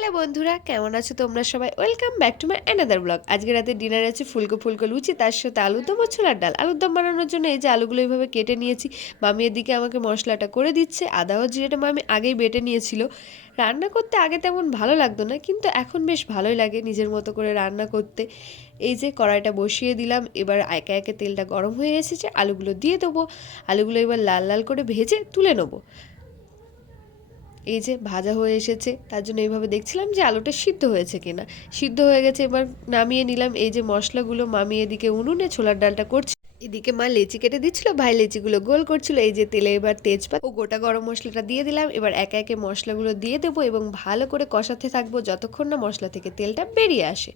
Hello বন্ধুরা, কেমন আছো তোমরা সবাই? Welcome back to my another blog. আজকে রাতে ডিনার আছে ফুলকো ফুলকো লুচি, তার সাথে আলুর দম ও ছোলার ডাল। আলুর দম বানানোর জন্য এই যে আলুগুলো এইভাবে কেটে নিয়েছি। মামি এদিকে আমাকে মশলাটা করে দিচ্ছে। আদা ও জিরেটা মামি আগেই বেটে নিয়েছিল। রান্না করতে আগে তেমন ভালো লাগতো না, কিন্তু এখন বেশ ভালোই লাগে নিজের মতো করে রান্না করতে। এই যে কড়াইটা বসিয়ে দিলাম, এবার একে একে তেলটা গরম হয়ে এসেছে, আলুগুলো দিয়ে দেবো। আলুগুলো এবার লাল লাল করে ভেজে তুলে নেবো। এই যে ভাজা হয়ে এসেছে, তার জন্য এইভাবে দেখছিলাম যে আলুটা সিদ্ধ হয়েছে কিনা। সিদ্ধ হয়ে গেছে, এবার নামিয়ে নিলাম। এই যে মশলাগুলো মামি এদিকে উনুনে ছোলার ডালটা করছে, এদিকে মা লেচি কেটে দিচ্ছিল, ভাই লেচিগুলো গোল করছিল। এই যে তেলে এবার তেজপাত ও গোটা গরম মশলাটা দিয়ে দিলাম। এবার একে একে মশলাগুলো দিয়ে দেবো এবং ভালো করে কষাতে থাকবো যতক্ষণ না মশলা থেকে তেলটা বেরিয়ে আসে।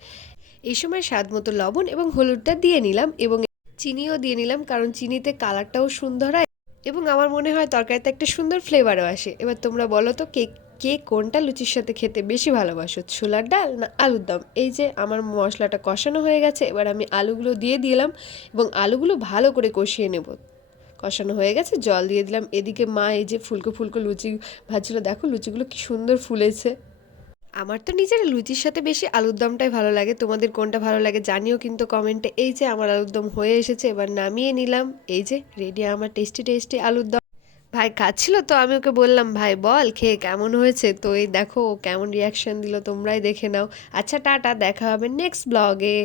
এই সময় স্বাদ মতো লবণ এবং হলুদটা দিয়ে নিলাম এবং চিনিও দিয়ে নিলাম, কারণ চিনিতে কালারটাও সুন্দর হয় এবং আমার মনে হয় তরকারিতে একটা সুন্দর ফ্লেভারও আসে। এবার তোমরা বলো তো কে কে কোনটা লুচির সাথে খেতে বেশি ভালোবাসো, ছোলার ডাল না আলুর দম? এই যে আমার মশলাটা কষানো হয়ে গেছে, এবার আমি আলুগুলো দিয়ে দিলাম এবং আলুগুলো ভালো করে কষিয়ে নেব। কষানো হয়ে গেছে, জল দিয়ে দিলাম। এদিকে মা এই যে ফুলকো ফুলকো লুচি ভাজছিল, দেখো লুচিগুলো কি সুন্দর ফুলেছে। আমার তো নিজের লুচির সাথে বেশি আলুর দমটাই ভালো লাগে, তোমাদের কোনটা ভালো লাগে জানিও কিন্তু কমেন্টে। এই যে আমার আলুর দম হয়ে এসেছে, এবার নামিয়ে নিলাম। এই যে রেডি আমার টেস্টি টেস্টি আলুর দম। ভাই খাচ্ছিল তো আমি ওকে বললাম, ভাই বল খেয়ে কেমন হয়েছে। তো এই দেখো ও কেমন রিয়াকশন দিল, তোমরাই দেখে নাও। আচ্ছা টাটা, দেখা হবে নেক্সট ব্লগে।